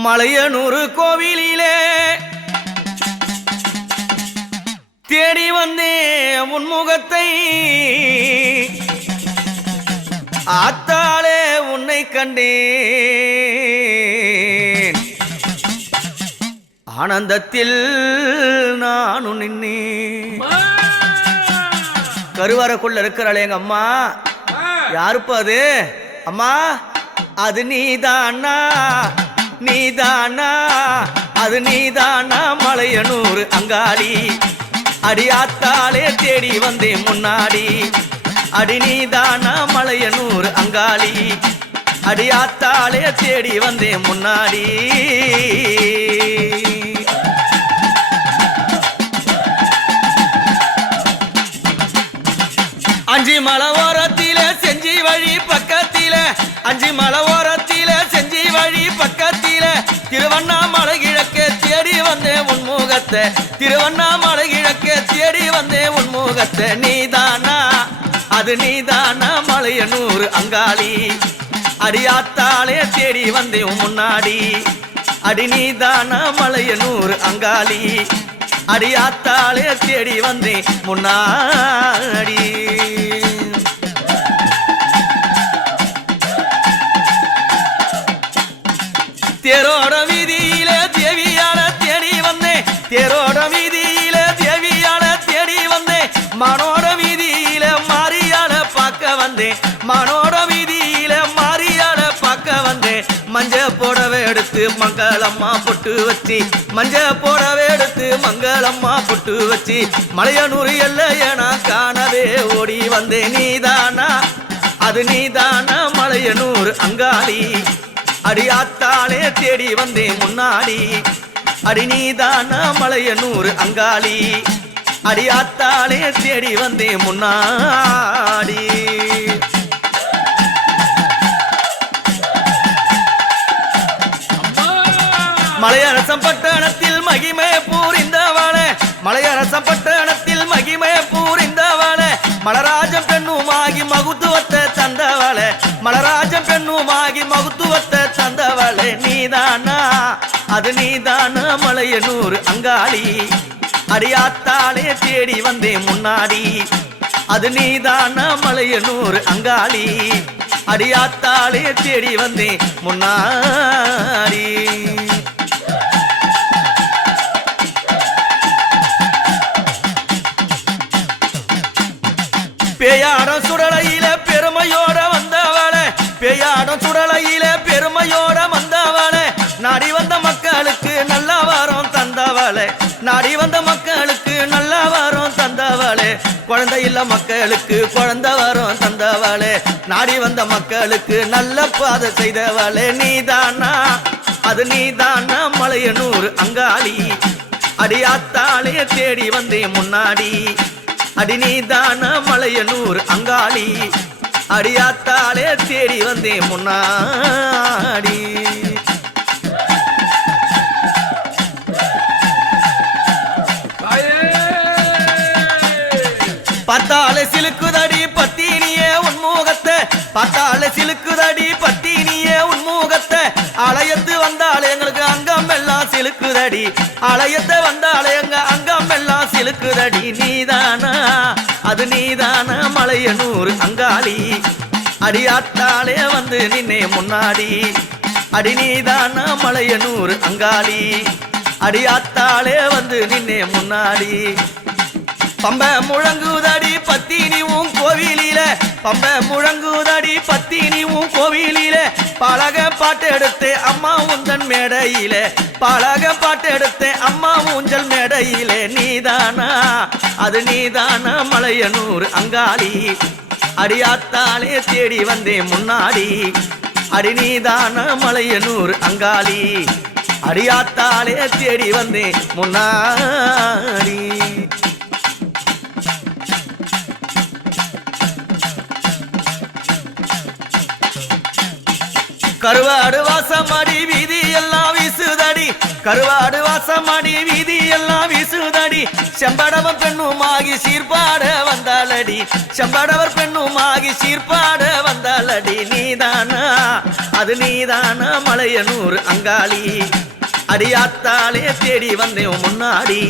மலையனூர் கோவிலிலே தேடி வந்தே முன்முகத்தை ஆத்தாளே உன்னை கண்டேன் ஆனந்தத்தில் நான் நின்னேன். கருவறைக்குள்ள இருக்கிறாளே எங்க அம்மா யாருப்பா அது? அம்மா அது நீதானா நீதானா அது நீதானா மலையனூர் அங்காடி அடியாத்தாலே தேடி வந்தேன் முன்னாடி அடி நீதானா மலையனூர் அங்காளி அடியாத்தாலே தேடி வந்தேன் முன்னாடி. அஞ்சு மலை ஓரத்திலே செஞ்சி வழி பக்கத்திலே அஞ்சு மலை ஓரத்திலே செஞ்சி வழி பக்கத்திலே திருவண்ணாமலை கிழக்கே தேடி வந்தேன் உன்முகத்தை திருவண்ணாமலை கிழக்கே தேடி வந்தேன் உன்முகத்தை நீதானா அது நீதானா மலையனூர் அங்காளி அடியாத்தாலே தேடி வந்தேன் முன்னாடி அடி நீதானா மலையனூர் அங்காளி அடியாத்தாலே தேடி வந்தேன் முன்னாடி. தேரோட வீதியில தேவியால தேடி வந்தேன் தேரோட வீதியில தேவியால தேடி வந்தேன் மனோட வீதியில மாரியால பார்க்க வந்தேன் மனோட வீதியில மாரியால பார்க்க வந்தேன். மஞ்ச போடவே எடுத்து மங்களம்மா பொட்டு வச்சு மஞ்ச போடவே எடுத்து மங்களம்மா பொட்டு வச்சு மலையனூர் எல்லைய நான் காணவே ஓடி வந்தேன் நீதானா அது நீதானா மலையனூர் அங்காளி அடியாத்தாலே தேடி வந்தேன் முன்னாடி அடி நீதானா மலையனூர் அங்காளி அடியாத்தாலே தேடி வந்தேன் முன்னாடி. மலையரசம் பட்டணத்தில் மகிமை பூரிந்தவள மலையரசம் பட்டணத்தில் மகிமை பூரிந்தவள மலராஜம் பெண்ணுமாகி மகுத்துவத்தை தந்தவள மலராஜம் பெண்ணுமாகி மகுத்துவத்தை தந்தவளே நீதானா அது நீதானா மலையனூர் அங்காளி அடியாத்தாலே தேடி வந்தேன் முன்னாடி அது நீதானா மலையனூர் அங்காளி அடியாத்தாலே தேடி வந்தேன் முன்னாடி. பேயாடம் சுடலையில பெருமையோட வந்தவள பேயாடம் சுடலையில பெருமையோட வந்தவள நாடி வந்த மக்களுக்கு நல்ல வாரம் தந்தவளே நாடி வந்த மக்களுக்கு நல்ல வாரம் தந்தவளே குழந்தை இல்ல மக்களுக்கு குழந்தை வரம் தந்தவளே நாடி வந்த மக்களுக்கு நல்ல பாதை செய்தவளே நீதானா அது நீதானா மலையனூர் அங்காளி அடியாத்தாலே தேடி வந்தேன் முன்னாடி அடி நீதானா மலையனூர் அங்காளி அடியாத்தாலே தேடி வந்தேன் முன்னாடி. பார்த்தாலே சிலுக்குதடி பத்தினியே உன்முகத்தை பார்த்தாலே சிலுக்குதடி பத்தினியே உன்முகத்தை அலையத்து வந்தாலே எங்களுக்கு அங்கம் எல்லாம் சிலுக்குதடி அலையத்தை வந்தாலே எங்க அங்கம் எல்லாம் சிலுக்குதடி நீதானா அது நீதானா மலையனூர் அங்காளி அடியாத்தாலே வந்து நின்னே முன்னாடி அடி நீதானா மலையனூர் அங்காளி அடியாத்தாலே வந்து நின்னே முன்னாடி. பம்ப முழங்குதடி பத்தினிவும் கோவிலில பம்ப முழங்குதடி பத்தினிவும் கோவிலில பலக பாட்டு எடுத்து அம்மா உந்தன் மேடையில பலக பாட்டு எடுத்து அம்மா ஊஞ்சல் மேடையிலே நீதானா அது நீதானா மலையனூர் அங்காளி அடியாத்தாலே தேடி வந்தேன் முன்னாடி அடி நீதானா மலையனூர் அங்காளி அடியாத்தாலே தேடி வந்தேன் முன்னாடி. கருவாடு வாசமடி வீதி எல்லாம் வீசுதடி கருவாடு வாசமடி வீதி எல்லாம் வீசுதடி செம்படவர் பெண்ணுமாகி சீர்பாட வந்தாளடி செம்படவர் பெண்ணுமாகி சீர்பாட வந்தாளடி நீதானா அது நீதானா மலையனூர் அங்காளி அடியாத்தாலே தேடி வந்தேன் முன்னாடி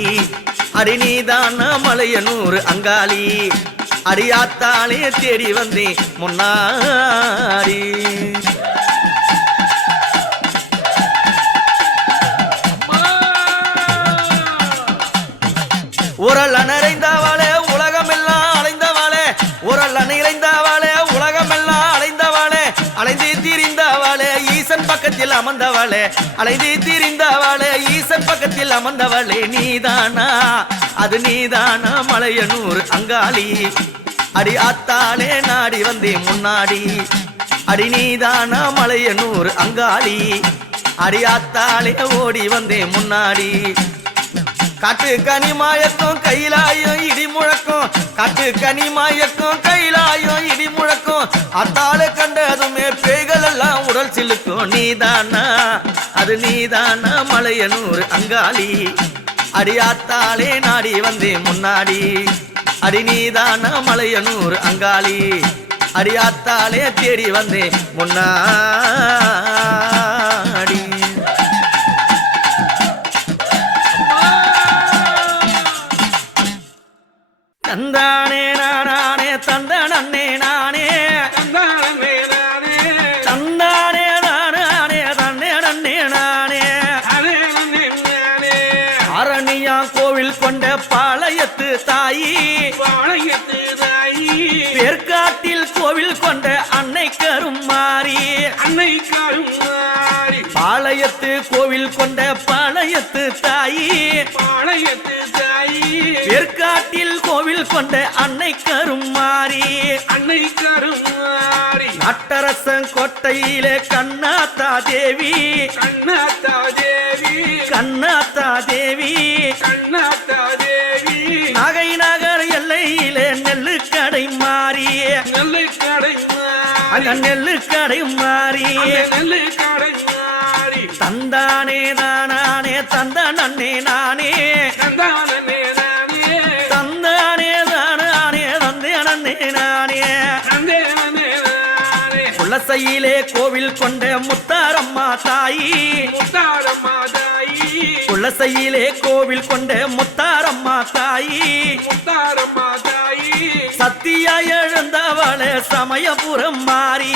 அடி நீதானா மலையனூர் அங்காளி அடியாத்தாலே தேடி வந்தேன் முன்னாடி உரல் நிறைந்தவாளே உலகமெல்லாம் அலைந்தவாளே உரல் நிறைந்தவாளே உலகமெல்லாம் அலைந்தவாளே அலைந்து திரிந்தவாளே ஈசன் பக்கத்தில் அமர்ந்தவாளே அலைந்து திரிந்தவாளே ஈசன் பக்கத்தில் அமர்ந்தவாளே நீதானா அது நீதானா மலையனூர் அங்காளி அடி ஆத்தாளே நாடி வந்தேன் முன்னாடி அடி நீதானா மலையனூர் அங்காளி அடி ஆத்தாளே ஓடி வந்தேன் முன்னாடி காட்டு கனிமாயக்கும் கையிலாயும் இடி முழக்கும் காட்டு கனிமாயக்கும் கையிலாயும் இடி முழக்கும் அத்தாளை கண்டதுமே பேய்கள் எல்லாம் உடல் சிலுக்கும் நீதானா அது நீதானா மலையனூர் அங்காளி அடியாத்தாளே நாடி வந்தேன் முன்னாடி அடி நீதானா மலையனூர் அங்காளி அடியாத்தாளே தேடி வந்தேன் முன்னாடி தந்தானே நானே தந்த நன்னே நானே தந்தானே தந்தானே நானே தன்னே நன்னே நானே அரணியா கோவில் கொண்ட பாளையத்து தாயி பேர்காட்டில் கோவில் கொண்ட அன்னை கருமாரி பாளையத்து கோவில் கொண்ட பாளையத்து தாயி பேர்காட்டில் கோவில் கொண்ட அன்னை கருமாரி அட்டரசன் கோட்டையிலே கண்ணாத்தா தேவி கண்ணாத்தா தேவி நகை நகர் எல்லையிலே நெல்லு கடை மாறி அங்க நெல்லு கடை மாறி தந்தானே தானே தந்த நன்னே நானே தந்தானே தானே தந்தே நன்னே நானே குலசையிலே கோவில் கொண்ட முத்தாரம்மா தாயி குலசையிலே கோவில் கொண்ட முத்தாரம்மா தாயி சத்தியா எழுந்தவளே சமயபுரம் மாறி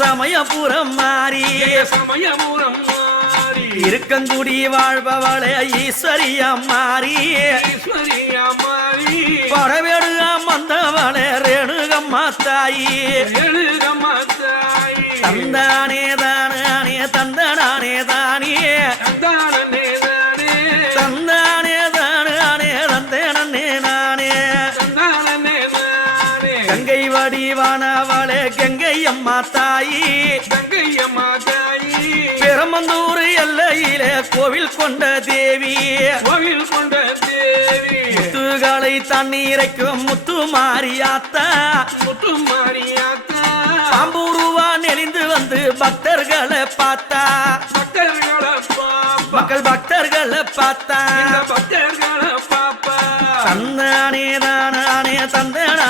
சமயபுரம் மாறி இருக்கங்குடி வாழ்பவளே ஈஸ்வரியா மாறி பரவேடுகா வந்தவளே ரேணுகம்மா தாயி தந்தானே தானே தந்தனானே தானே தந்தானே தானே தந்தனே நானே கங்கை வடிவானவளே கங்கை அம்மா தாயி பெருமந்தூர் எல்லையிலே கோவில் கொண்ட தேவி முத்துகளை தண்ணீரைக்கும் முத்து மாரியாத்தா பாம்பூருவா நெளிந்து வந்து பக்தர்களை பார்த்தா மக்கள் பக்தர்களை பார்த்தா தந்தானே தானே தந்தன